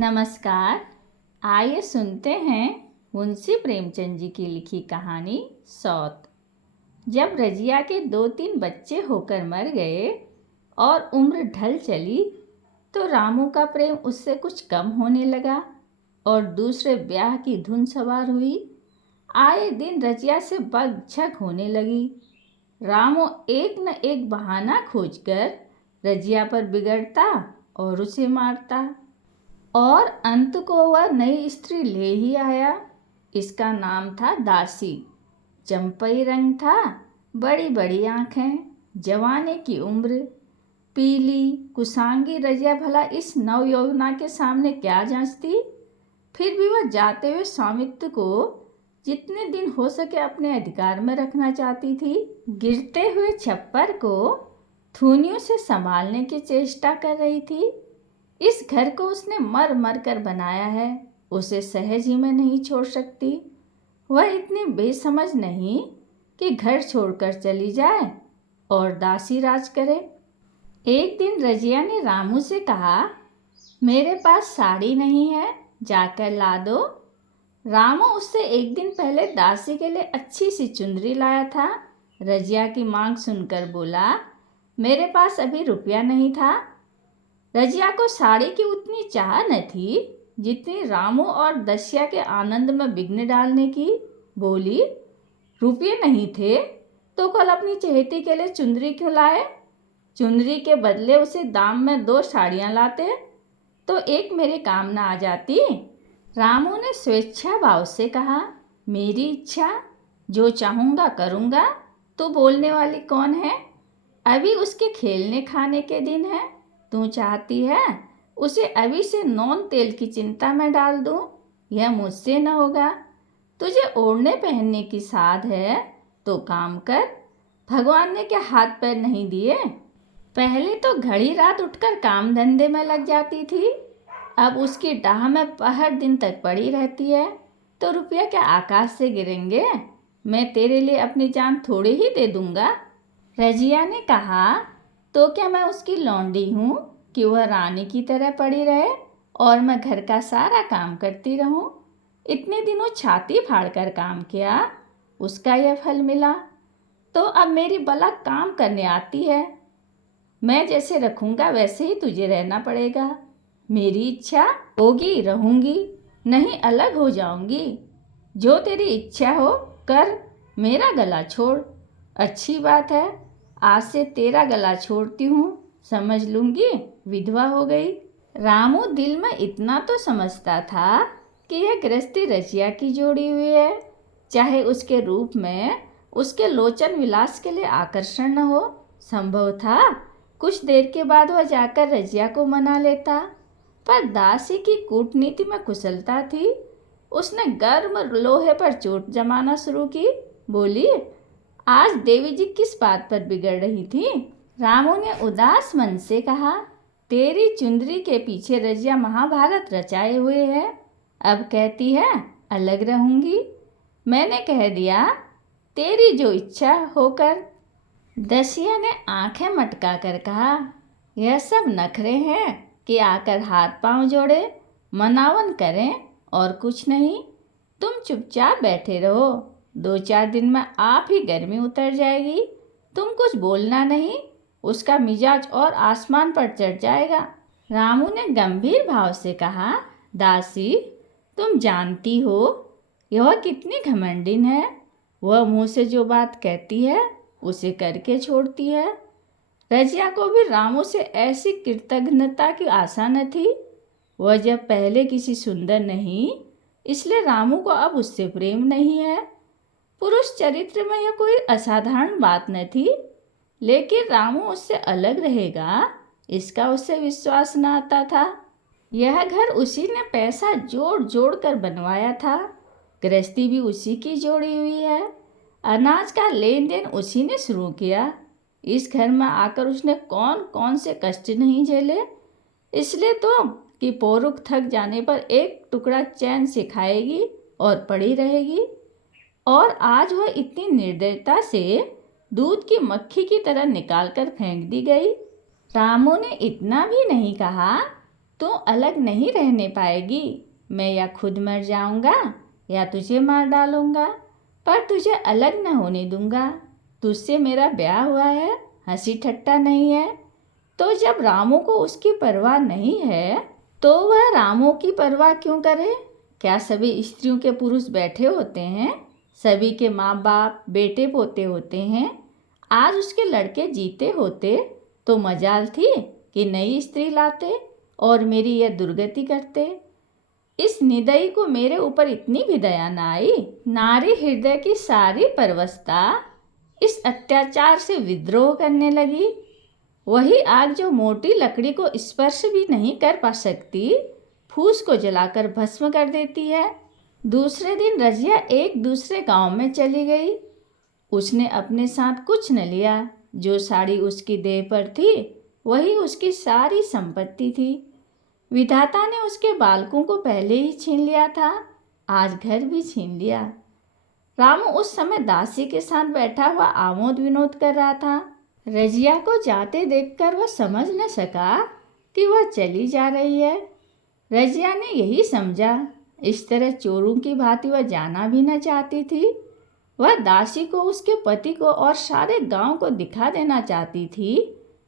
नमस्कार। आइए सुनते हैं मुंशी प्रेमचंद जी की लिखी कहानी सौत। जब रजिया के 2-3 बच्चे होकर मर गए और उम्र ढल चली तो रामू का प्रेम उससे कुछ कम होने लगा और दूसरे ब्याह की धुन सवार हुई। आए दिन रजिया से बकझक होने लगी। रामू एक न एक बहाना खोजकर रजिया पर बिगड़ता और उसे मारता और अंत को वह नई स्त्री ले ही आया। इसका नाम था दासी। चंपई रंग था, बड़ी बड़ी आंखें, जवानी की उम्र। पीली कुसांगी रजिया भला इस नवयौवना के सामने क्या जांचती। फिर भी वह जाते हुए स्वामित्व को जितने दिन हो सके अपने अधिकार में रखना चाहती थी। गिरते हुए छप्पर को थूनियों से संभालने की चेष्टा कर रही थी। इस घर को उसने मर मर कर बनाया है, उसे सहज ही में नहीं छोड़ सकती। वह इतनी बेसमझ नहीं कि घर छोड़कर चली जाए और दासी राज करे। एक दिन रजिया ने रामू से कहा, मेरे पास साड़ी नहीं है, जाकर ला दो। रामू उससे एक दिन पहले दासी के लिए अच्छी सी चुंदरी लाया था। रजिया की मांग सुनकर बोला, मेरे पास अभी रुपया नहीं था। रजिया को साड़ी की उतनी चाह न थी जितनी रामू और दस्या के आनंद में विघ्न डालने की। बोली, रुपये नहीं थे तो कल अपनी चहेती के लिए चुंदरी क्यों लाए? चुंदरी के बदले उसे दाम में 2 साड़ियाँ लाते तो एक मेरे काम न आ जाती। रामू ने स्वेच्छा भाव से कहा, मेरी इच्छा, जो चाहूँगा करूँगा। तू बोलने वाली कौन है? अभी उसके खेलने खाने के दिन है। तू चाहती है उसे अभी से नॉन तेल की चिंता में डाल दूं? यह मुझसे न होगा। तुझे ओढ़ने पहनने की साध है तो काम कर। भगवान ने क्या हाथ पैर नहीं दिए? पहले तो घड़ी रात उठकर काम धंधे में लग जाती थी, अब उसकी डाह में पहर दिन तक पड़ी रहती है। तो रुपया क्या आकाश से गिरेंगे? मैं तेरे लिए अपनी जान थोड़ी ही दे दूंगा। रजिया ने कहा, तो क्या मैं उसकी लौंडी हूँ कि वह रानी की तरह पड़ी रहे और मैं घर का सारा काम करती रहूँ? इतने दिनों छाती फाड़कर काम किया, उसका यह फल मिला। तो अब मेरी बला काम करने आती है। मैं जैसे रखूँगा वैसे ही तुझे रहना पड़ेगा। मेरी इच्छा होगी रहूँगी, नहीं अलग हो जाऊँगी। जो तेरी इच्छा हो कर, मेरा गला छोड़। अच्छी बात है, आज से तेरा गला छोड़ती हूँ, समझ लूँगी विधवा हो गई। रामू दिल में इतना तो समझता था कि यह गृहस्थी रजिया की जोड़ी हुई है। चाहे उसके रूप में उसके लोचन विलास के लिए आकर्षण न हो, संभव था कुछ देर के बाद वह जाकर रजिया को मना लेता। पर दासी की कूटनीति में कुशलता थी। उसने गर्म लोहे पर चोट जमाना शुरू की। बोली, आज देवी जी किस बात पर बिगड़ रही थी? रामू ने उदास मन से कहा, तेरी चुंदरी के पीछे रजिया महाभारत रचाए हुए है। अब कहती है अलग रहूंगी। मैंने कह दिया, तेरी जो इच्छा होकर। दसिया ने आंखें मटका कर कहा, यह सब नखरे हैं कि आकर हाथ पांव जोड़े, मनावन करें और कुछ नहीं। तुम चुपचाप बैठे रहो, 2-4 दिन में आप ही गर्मी उतर जाएगी। तुम कुछ बोलना नहीं, उसका मिजाज और आसमान पर चढ़ जाएगा। रामू ने गंभीर भाव से कहा, दासी, तुम जानती हो यह कितनी घमंडिन है। वह मुँह से जो बात कहती है उसे करके छोड़ती है। रजिया को भी रामू से ऐसी कृतज्ञता की आशा न थी। वह जब पहले किसी सुंदर नहीं, इसलिए रामू को अब उससे प्रेम नहीं है। पुरुष चरित्र में यह कोई असाधारण बात न थी, लेकिन रामू उससे अलग रहेगा इसका उससे विश्वास न आता था। यह घर उसी ने पैसा जोड़ जोड़ कर बनवाया था। गृहस्थी भी उसी की जोड़ी हुई है। अनाज का लेन देन उसी ने शुरू किया। इस घर में आकर उसने कौन कौन से कष्ट नहीं झेले। इसलिए तो कि पौरुख थक जाने पर एक टुकड़ा चैन से खाएगी और पड़ी रहेगी। और आज वह इतनी निर्दयता से दूध की मक्खी की तरह निकाल कर फेंक दी गई। रामू ने इतना भी नहीं कहा तू अलग नहीं रहने पाएगी। मैं या खुद मर जाऊंगा या तुझे मार डालूंगा, पर तुझे अलग न होने दूंगा। तुझसे मेरा ब्याह हुआ है, हंसी ठट्टा नहीं है। तो जब रामू को उसकी परवाह नहीं है तो वह रामू की परवाह क्यों करे? क्या सभी स्त्रियों के पुरुष बैठे होते हैं? सभी के माँ बाप बेटे पोते होते हैं। आज उसके लड़के जीते होते तो मजाल थी कि नई स्त्री लाते और मेरी यह दुर्गति करते। इस निदयी को मेरे ऊपर इतनी भी दया न आई। नारी हृदय की सारी परवस्था इस अत्याचार से विद्रोह करने लगी। वही आग जो मोटी लकड़ी को स्पर्श भी नहीं कर पा सकती, फूस को जलाकर भस्म कर देती है। दूसरे दिन रजिया एक दूसरे गांव में चली गई। उसने अपने साथ कुछ न लिया। जो साड़ी उसकी देह पर थी वही उसकी सारी संपत्ति थी। विधाता ने उसके बालकों को पहले ही छीन लिया था, आज घर भी छीन लिया। रामू उस समय दासी के साथ बैठा हुआ आमोद विनोद कर रहा था। रजिया को जाते देखकर वह समझ न सका कि वह चली जा रही है। रजिया ने यही समझा। इस तरह चोरों की भांति वह जाना भी न चाहती थी। वह दासी को, उसके पति को और सारे गांव को दिखा देना चाहती थी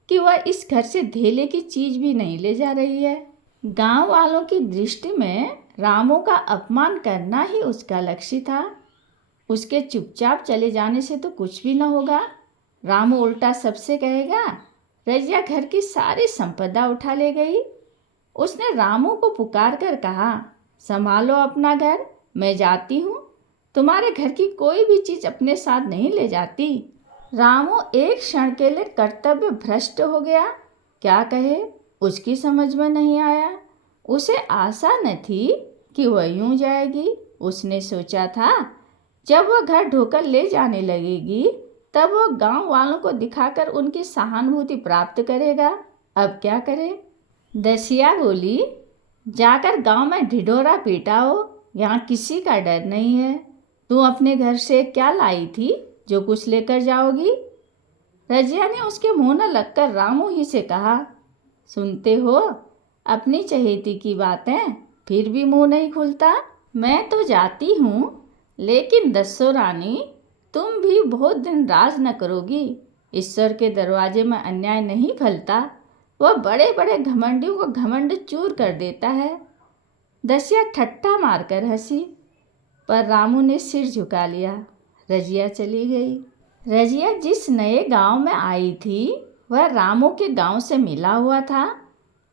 कि वह इस घर से धेले की चीज भी नहीं ले जा रही है। गांव वालों की दृष्टि में रामू का अपमान करना ही उसका लक्ष्य था। उसके चुपचाप चले जाने से तो कुछ भी न होगा। रामू उल्टा सबसे कहेगा, रजिया घर की सारी संपदा उठा ले गई। उसने रामू को पुकार कर कहा, संभालो अपना घर, मैं जाती हूँ। तुम्हारे घर की कोई भी चीज़ अपने साथ नहीं ले जाती। रामू एक क्षण के लिए कर्तव्य भ्रष्ट हो गया। क्या कहे, उसकी समझ में नहीं आया। उसे आशा न थी कि वह यूं जाएगी। उसने सोचा था जब वह घर ढोकर ले जाने लगेगी तब वह गांव वालों को दिखाकर उनकी सहानुभूति प्राप्त करेगा। अब क्या करे? दसिया बोली, जाकर गांव में ढिढोरा पीटाओ, यहाँ किसी का डर नहीं है। तू अपने घर से क्या लाई थी जो कुछ लेकर जाओगी? रजिया ने उसके मुंह न लगकर रामू ही से कहा, सुनते हो अपनी चहेती की बातें, फिर भी मुंह नहीं खुलता। मैं तो जाती हूँ, लेकिन दस्सो रानी, तुम भी बहुत दिन राज न करोगी। ईश्वर के दरवाजे में अन्याय नहीं फलता। वह बड़े बड़े घमंडियों को घमंड चूर कर देता है। दसिया ठट्ठा मारकर हंसी, पर रामू ने सिर झुका लिया। रजिया चली गई। रजिया जिस नए गांव में आई थी वह रामू के गांव से मिला हुआ था,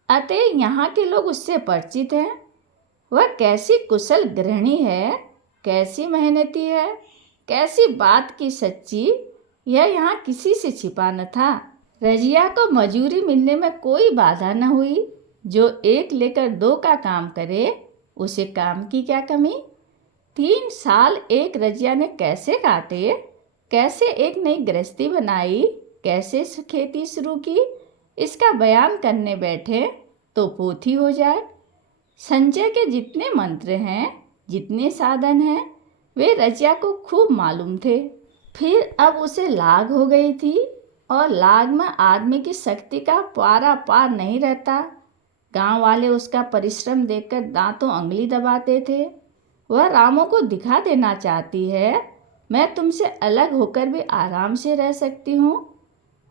अतः यहाँ के लोग उससे परिचित हैं। वह कैसी कुशल गृहिणी है, कैसी मेहनती है, कैसी बात की सच्ची, यह यहाँ किसी से छिपा न था। रजिया को मजूरी मिलने में कोई बाधा न हुई। जो एक लेकर दो का काम करे उसे काम की क्या कमी। 3 साल एक रजिया ने कैसे काटे, कैसे एक नई गृहस्थी बनाई, कैसे खेती शुरू की, इसका बयान करने बैठे तो पोथी हो जाए। संजय के जितने मंत्र हैं, जितने साधन हैं, वे रजिया को खूब मालूम थे। फिर अब उसे लाग हो गई थी और लाग में आदमी की शक्ति का पारा पार नहीं रहता। गांव वाले उसका परिश्रम देखकर दांतों अंगली दबाते थे। वह रामू को दिखा देना चाहती है, मैं तुमसे अलग होकर भी आराम से रह सकती हूँ।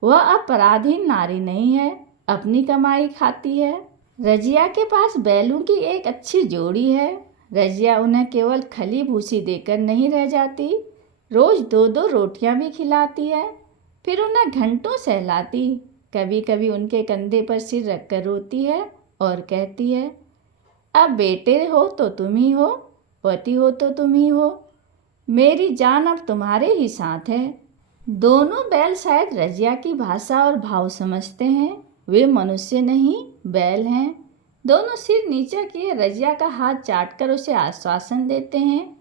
वह अब पराधीन नारी नहीं है, अपनी कमाई खाती है। रजिया के पास बैलों की एक अच्छी जोड़ी है। रजिया उन्हें केवल खली भूसी देकर नहीं रह जाती, रोज 2-2 रोटियां भी खिलाती है। फिर उन्हें घंटों सहलाती। कभी कभी उनके कंधे पर सिर रखकर रोती है और कहती है, अब बेटे हो तो तुम ही हो, पति हो तो तुम ही हो, मेरी जान अब तुम्हारे ही साथ है। दोनों बैल शायद रजिया की भाषा और भाव समझते हैं। वे मनुष्य नहीं, बैल हैं। दोनों सिर नीचे किए रजिया का हाथ चाटकर उसे आश्वासन देते हैं।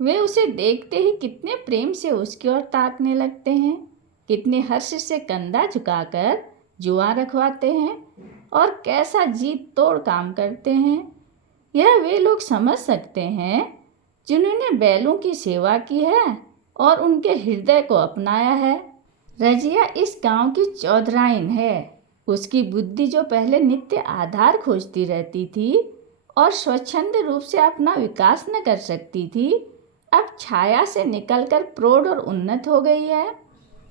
वे उसे देखते ही कितने प्रेम से उसकी ओर ताकने लगते हैं, कितने हर्ष से कंधा झुकाकर जुआ रखवाते हैं और कैसा जीत तोड़ काम करते हैं। यह वे लोग समझ सकते हैं जिन्होंने बैलों की सेवा की है और उनके हृदय को अपनाया है। रजिया इस गांव की चौधराइन है। उसकी बुद्धि जो पहले नित्य आधार खोजती रहती थी और स्वच्छंद रूप से अपना विकास न कर सकती थी, अब छाया से निकलकर प्रौढ़ और उन्नत हो गई है।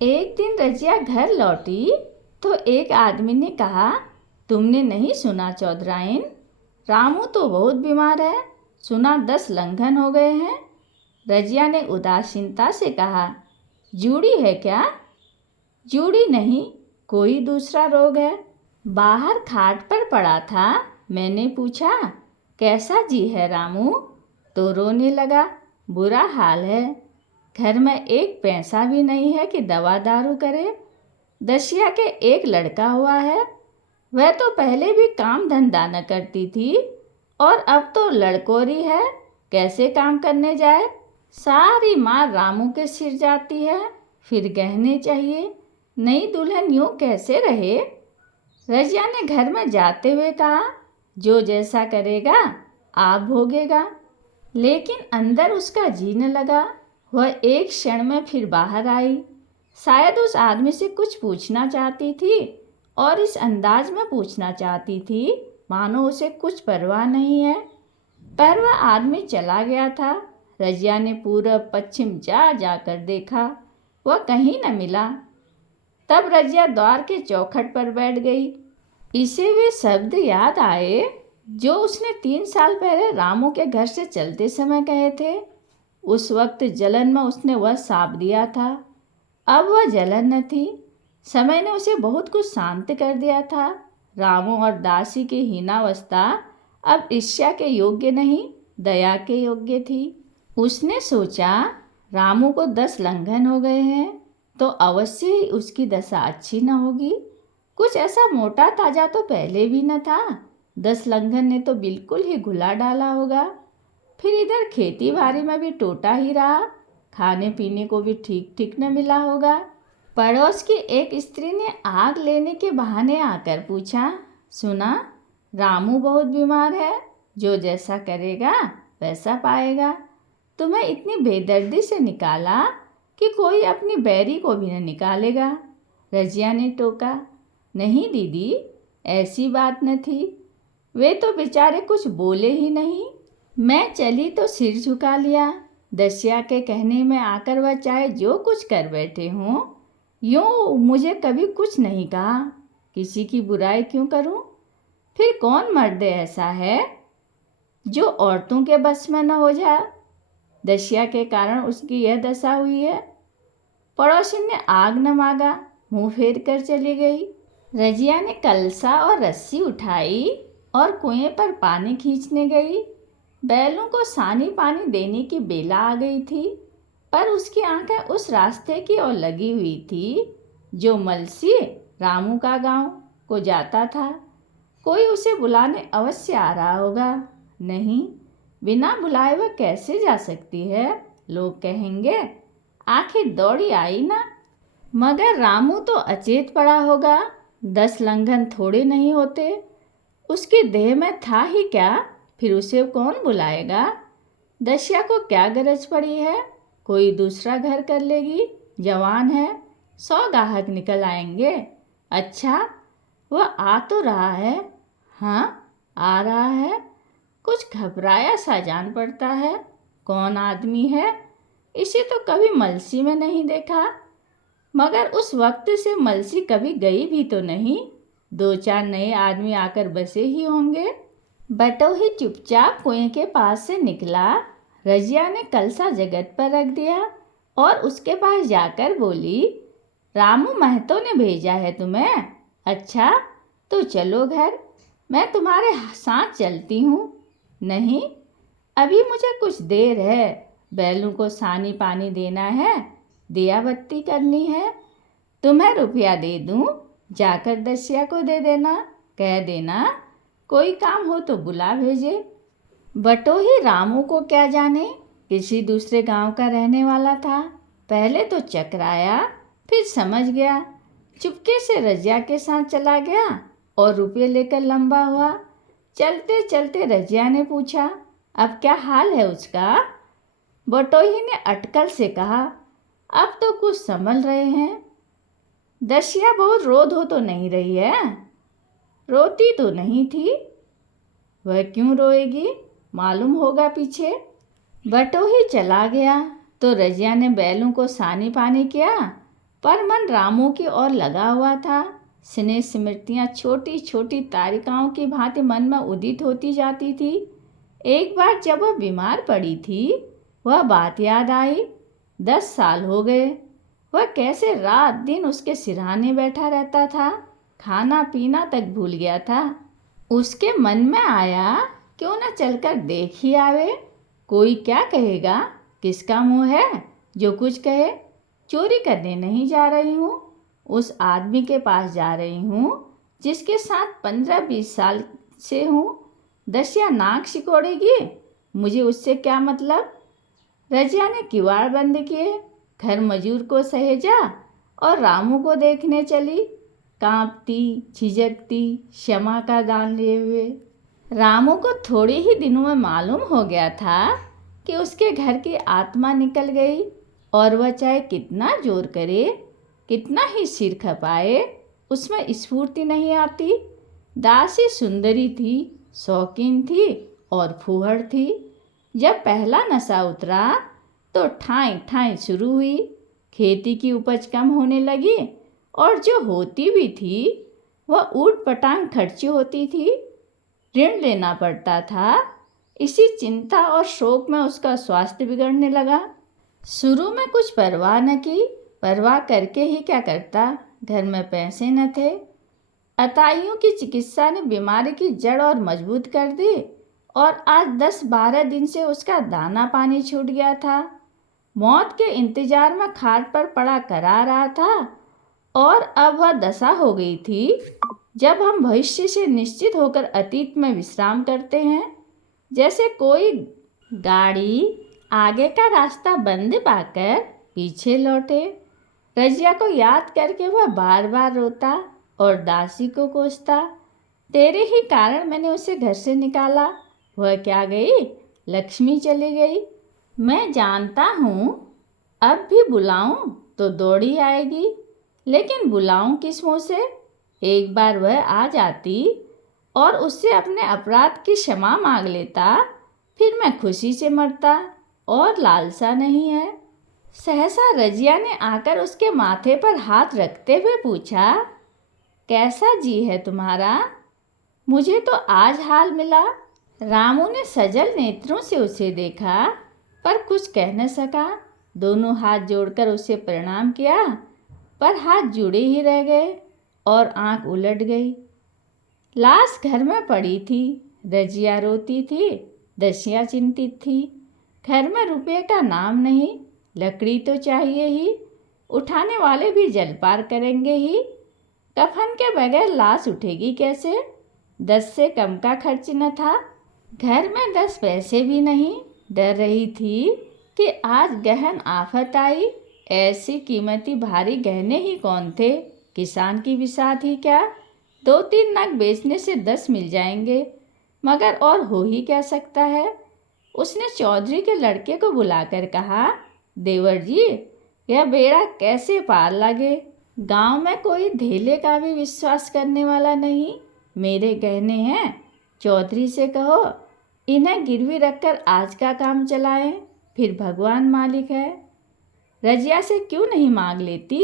एक दिन रजिया घर लौटी तो एक आदमी ने कहा, तुमने नहीं सुना चौधराइन, रामू तो बहुत बीमार है, सुना 10 लंघन हो गए हैं। रजिया ने उदासीनता से कहा, जूड़ी है क्या? जूड़ी नहीं, कोई दूसरा रोग है। बाहर खाट पर पड़ा था, मैंने पूछा, कैसा जी है रामू? तो रोने लगा, बुरा हाल है, घर में एक पैसा भी नहीं है कि दवा दारू करे। दसिया के एक लड़का हुआ है, वह तो पहले भी काम धंधा न करती थी और अब तो लड़कोरी है, कैसे काम करने जाए। सारी मार रामू के सिर जाती है, फिर गहने चाहिए, नई दुल्हन यूँ कैसे रहे। रजिया ने घर में जाते हुए कहा, जो जैसा करेगा आप भोगेगा। लेकिन अंदर उसका जी न लगा। वह एक क्षण में फिर बाहर आई, शायद उस आदमी से कुछ पूछना चाहती थी और इस अंदाज में पूछना चाहती थी मानो उसे कुछ परवाह नहीं है। पर वह आदमी चला गया था। रजिया ने पूरब पश्चिम जा जाकर देखा, वह कहीं न मिला। तब रजिया द्वार के चौखट पर बैठ गई। इसे वे शब्द याद आए जो उसने 3 साल पहले रामू के घर से चलते समय कहे थे। उस वक्त जलन में उसने वह साप दिया था। अब वह जलन न थी, समय ने उसे बहुत कुछ शांत कर दिया था। रामू और दासी की हीनावस्था अब ईर्ष्या के योग्य नहीं, दया के योग्य थी। उसने सोचा, रामू को 10 लंघन हो गए हैं तो अवश्य ही उसकी दशा अच्छी न होगी। कुछ ऐसा मोटा ताजा तो पहले भी न था, 10 लंघन ने तो बिल्कुल ही घुला डाला होगा। फिर इधर खेती बाड़ी में भी टोटा ही रहा, खाने पीने को भी ठीक ठीक न मिला होगा। पड़ोस की एक स्त्री ने आग लेने के बहाने आकर पूछा, सुना रामू बहुत बीमार है, जो जैसा करेगा वैसा पाएगा। तुम्हें इतनी बेदर्दी से निकाला कि कोई अपनी बैरी को भी न निकालेगा। रजिया ने टोका, नहीं दीदी, ऐसी बात न थी, वे तो बेचारे कुछ बोले ही नहीं। मैं चली तो सिर झुका लिया। दसिया के कहने में आकर वह चाहे जो कुछ कर बैठे हों, यूँ मुझे कभी कुछ नहीं कहा। किसी की बुराई क्यों करूं? फिर कौन मर्द ऐसा है जो औरतों के बस में न हो जाए? दसिया के कारण उसकी यह दशा हुई है। पड़ोसी ने आग न मांगा, मुंह फेर कर चली गई। रजिया ने कलसा और रस्सी उठाई और कुएं पर पानी खींचने गई। बैलों को सानी पानी देने की बेला आ गई थी, पर उसकी आंखें उस रास्ते की ओर लगी हुई थी जो मलसी रामू का गांव को जाता था। कोई उसे बुलाने अवश्य आ रहा होगा। नहीं, बिना बुलाए वह कैसे जा सकती है? लोग कहेंगे, आखिर दौड़ी आई ना। मगर रामू तो अचेत पड़ा होगा, 10 लंघन थोड़े नहीं होते। उसकी देह में था ही क्या, फिर उसे कौन बुलाएगा? दसिया को क्या गरज पड़ी है, कोई दूसरा घर कर लेगी, जवान है, 100 गाहक निकल आएंगे। अच्छा, वह आ तो रहा है। हाँ, आ रहा है। कुछ घबराया सा जान पड़ता है। कौन आदमी है? इसे तो कभी मलसी में नहीं देखा। मगर उस वक्त से मलसी कभी गई भी तो नहीं। 2-4 नए आदमी आकर बसे ही होंगे। बटोही चुपचाप कुएं के पास से निकला। रजिया ने कलसा जगत पर रख दिया और उसके पास जाकर बोली, रामू महतो ने भेजा है तुम्हें? अच्छा, तो चलो घर, मैं तुम्हारे साथ चलती हूँ। नहीं, अभी मुझे कुछ देर है, बैलों को सानी पानी देना है, दिया बत्ती करनी है। तुम्हें रुपया दे दूँ, जाकर दसिया को दे देना, कह देना कोई काम हो तो बुला भेजे। बटोही रामू को क्या जाने, किसी दूसरे गांव का रहने वाला था। पहले तो चकराया, फिर समझ गया, चुपके से रजिया के साथ चला गया और रुपये लेकर लंबा हुआ। चलते चलते रजिया ने पूछा, अब क्या हाल है उसका? बटोही ने अटकल से कहा, अब तो कुछ संभल रहे हैं। दसिया बहुत रोध हो तो नहीं रही है? रोती तो नहीं थी। वह क्यों रोएगी, मालूम होगा पीछे। बटोही चला गया तो रजिया ने बैलों को सानी पानी किया, पर मन रामू की ओर लगा हुआ था। स्नेह स्मृतियाँ छोटी छोटी तारिकाओं की भांति मन में उदित होती जाती थी। एक बार जब वह बीमार पड़ी थी, वह बात याद आई। 10 साल हो गए, वह कैसे रात दिन उसके सिरहाने बैठा रहता था, खाना पीना तक भूल गया था। उसके मन में आया क्यों न चलकर देख ही आवे। कोई क्या कहेगा, किसका मुंह है जो कुछ कहे। चोरी करने नहीं जा रही हूँ, उस आदमी के पास जा रही हूँ जिसके साथ 15-20 साल से हूँ। दसिया नाक सिकोड़ेगी, मुझे उससे क्या मतलब। रजिया ने किवाड़ बंद किए, घर मजूर को सहेजा और रामू को देखने चली, कांपती झिझकती, क्षमा का दान लिए हुए। रामू को थोड़े ही दिनों में मालूम हो गया था कि उसके घर की आत्मा निकल गई, और वह चाहे कितना जोर करे, कितना ही सिर खपाए, उसमें स्फूर्ति नहीं आती। दासी सुंदरी थी, शौकीन थी और फूहड़ थी। जब पहला नशा उतरा तो ठाई ठाई शुरू हुई। खेती की उपज कम होने लगी, और जो होती भी थी वह ऊट पटांग खर्ची होती थी। ऋण लेना पड़ता था। इसी चिंता और शोक में उसका स्वास्थ्य बिगड़ने लगा। शुरू में कुछ परवाह न की, परवाह करके ही क्या करता, घर में पैसे न थे। अताइयों की चिकित्सा ने बीमारी की जड़ और मजबूत कर दी, और आज 10-12 दिन से उसका दाना पानी छूट गया था। मौत के इंतजार में खाट पर पड़ा करा रहा था, और अब वह दशा हो गई थी जब हम भविष्य से निश्चित होकर अतीत में विश्राम करते हैं। जैसे कोई गाड़ी आगे का रास्ता बंद पाकर पीछे लौटे। रजिया को याद करके वह बार बार रोता और दासी को कोसता, तेरे ही कारण मैंने उसे घर से निकाला। वह क्या गई, लक्ष्मी चली गई। मैं जानता हूँ अब भी बुलाऊं तो दौड़ी आएगी, लेकिन बुलाऊं किस मुँह से। एक बार वह आ जाती और उससे अपने अपराध की क्षमा मांग लेता, फिर मैं खुशी से मरता, और लालसा नहीं है। सहसा रजिया ने आकर उसके माथे पर हाथ रखते हुए पूछा, कैसा जी है तुम्हारा, मुझे तो आज हाल मिला। रामू ने सजल नेत्रों से उसे देखा, पर कुछ कह न सका। दोनों हाथ जोड़कर उसे प्रणाम किया, पर हाथ जुड़े ही रह गए और आंख उलट गई। लाश घर में पड़ी थी। रजिया रोती थी, दसिया चिंतित थी। घर में रुपये का नाम नहीं, लकड़ी तो चाहिए ही, उठाने वाले भी जलपार करेंगे ही। कफन के बगैर लाश उठेगी कैसे। 10 से कम का खर्च न था। घर में 10 पैसे भी नहीं। डर रही थी कि आज गहन आफत आई। ऐसी कीमती भारी गहने ही कौन थे, किसान की बिसात ही क्या। 2-3 नग बेचने से 10 मिल जाएंगे, मगर और हो ही क्या सकता है। उसने चौधरी के लड़के को बुलाकर कहा, देवर जी, यह बेड़ा कैसे पार लगे। गांव में कोई धेले का भी विश्वास करने वाला नहीं। मेरे गहने हैं, चौधरी से कहो इन्हें गिरवी रखकर आज का काम चलाएं, फिर भगवान मालिक है। रजिया से क्यों नहीं मांग लेती।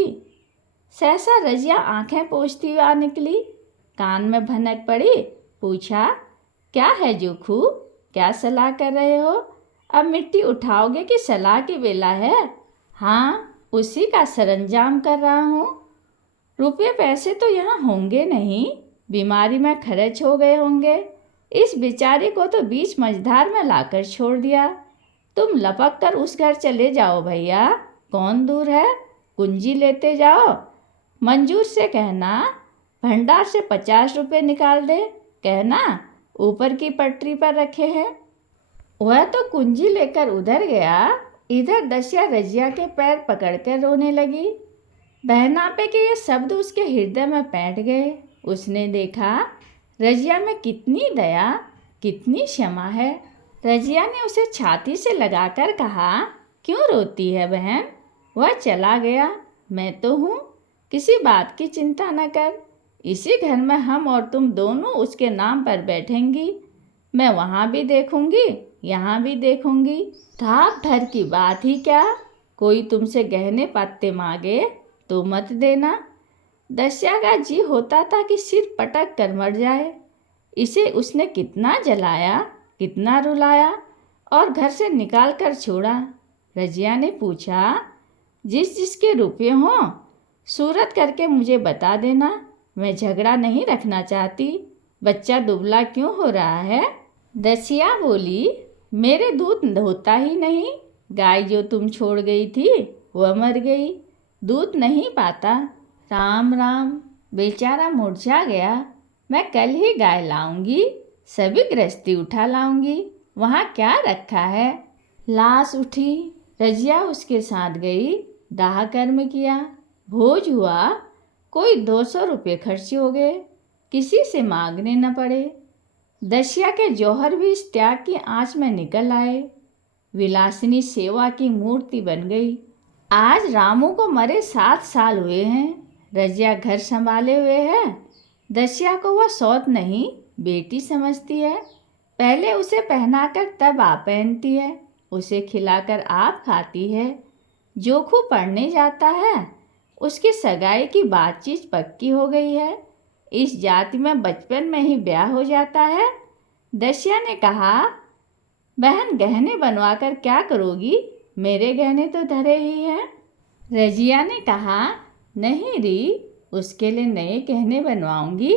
सहसा रजिया आंखें पोंछती हुई आ निकली, कान में भनक पड़ी। पूछा, क्या है जोखू, क्या सलाह कर रहे हो। अब मिट्टी उठाओगे कि सलाह की बेला है। हाँ, उसी का सरंजाम कर रहा हूँ। रुपये पैसे तो यहाँ होंगे नहीं, बीमारी में खर्च हो गए होंगे। इस बेचारे को तो बीच मझधार में लाकर छोड़ दिया। तुम लपक कर उस घर चले जाओ भैया, कौन दूर है, कुंजी लेते जाओ। मंजूर से कहना भंडार से 50 रुपये निकाल दे, कहना ऊपर की पटरी पर रखे हैं। वह तो कुंजी लेकर उधर गया, इधर दसिया रजिया के पैर पकड़कर रोने लगी। बहनापे के ये शब्द उसके हृदय में बैठ गए। उसने देखा रजिया में कितनी दया, कितनी क्षमा है। रजिया ने उसे छाती से लगाकर कहा, क्यों रोती है बहन, वह चला गया, मैं तो हूँ, किसी बात की चिंता न कर। इसी घर में हम और तुम दोनों उसके नाम पर बैठेंगी। मैं वहाँ भी देखूंगी, यहाँ भी देखूंगी। थाप भर की बात ही क्या, कोई तुमसे गहने पत्ते मांगे तो मत देना। दस्या का जी होता था कि सिर पटक कर मर जाए। इसे उसने कितना जलाया, कितना रुलाया और घर से निकाल कर छोड़ा। रजिया ने पूछा, जिस जिसके रुपये हों सूरत करके मुझे बता देना। मैं झगड़ा नहीं रखना चाहती। बच्चा दुबला क्यों हो रहा है? दसिया बोली, मेरे दूध होता ही नहीं। गाय जो तुम छोड़ गई थी वह मर गई, दूध नहीं पाता। राम राम, बेचारा मुरझा गया। मैं कल ही गाय लाऊंगी, सभी गृहस्थी उठा लाऊंगी। वहाँ क्या रखा है? लाश उठी। रजिया उसके साथ गई, दाह कर्म किया, भोज हुआ। कोई 200 रुपये खर्च हो गए, किसी से मांगने न पड़े। दस्या के जौहर भी इस त्याग की आंच में निकल आए। विलासिनी सेवा की मूर्ति बन गई। आज रामू को मरे 7 साल हुए हैं। रजिया घर संभाले हुए है। दस्या को वह सौत नहीं, बेटी समझती है। पहले उसे पहनाकर तब आप पहनती है, उसे खिलाकर आप खाती है। जोखू पढ़ने जाता है, उसकी सगाई की बातचीत पक्की हो गई है। इस जाति में बचपन में ही ब्याह हो जाता है। दस्या ने कहा, बहन गहने बनवाकर क्या करोगी? मेरे गहने तो धरे ही हैं। रजिया ने कहा, नहीं री, उसके लिए नए गहने बनवाऊंगी।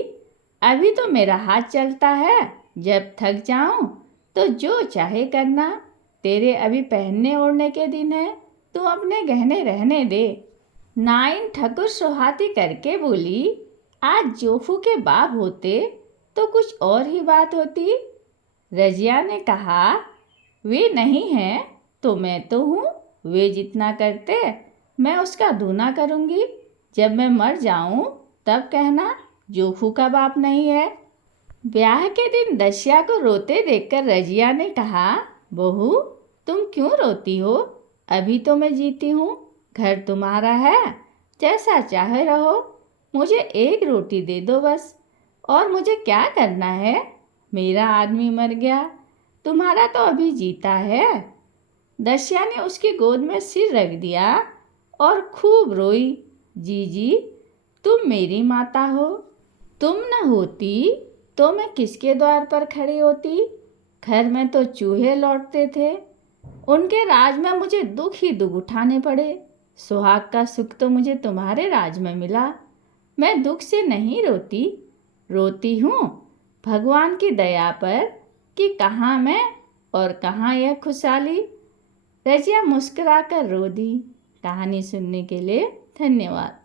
अभी तो मेरा हाथ चलता है, जब थक जाऊं तो जो चाहे करना। तेरे अभी पहनने ओढ़ने के दिन है, तू अपने गहने रहने दे। नाइन ठकुर सुहाती करके बोली, आज जोफू के बाप होते तो कुछ और ही बात होती। रजिया ने कहा, वे नहीं हैं तो मैं तो हूँ। वे जितना करते मैं उसका दूना करूँगी। जब मैं मर जाऊँ तब कहना जोफू का बाप नहीं है। ब्याह के दिन दस्या को रोते देखकर रजिया ने कहा, बहू तुम क्यों रोती हो? अभी तो मैं जीती हूँ, घर तुम्हारा है, जैसा चाहे रहो। मुझे एक रोटी दे दो बस। और मुझे क्या करना है? मेरा आदमी मर गया, तुम्हारा तो अभी जीता है। दस्या ने उसकी गोद में सिर रख दिया और खूब रोई। जीजी, तुम मेरी माता हो, तुम न होती तो मैं किसके द्वार पर खड़ी होती? घर में तो चूहे लौटते थे, उनके राज में मुझे दुख ही दुख उठाने पड़े। सुहाग का सुख तो मुझे तुम्हारे राज में मिला। मैं दुख से नहीं रोती, रोती हूँ भगवान की दया पर कि कहाँ मैं और कहाँ यह खुशहाली। रजिया मुस्कुराकर रो दी। कहानी सुनने के लिए धन्यवाद।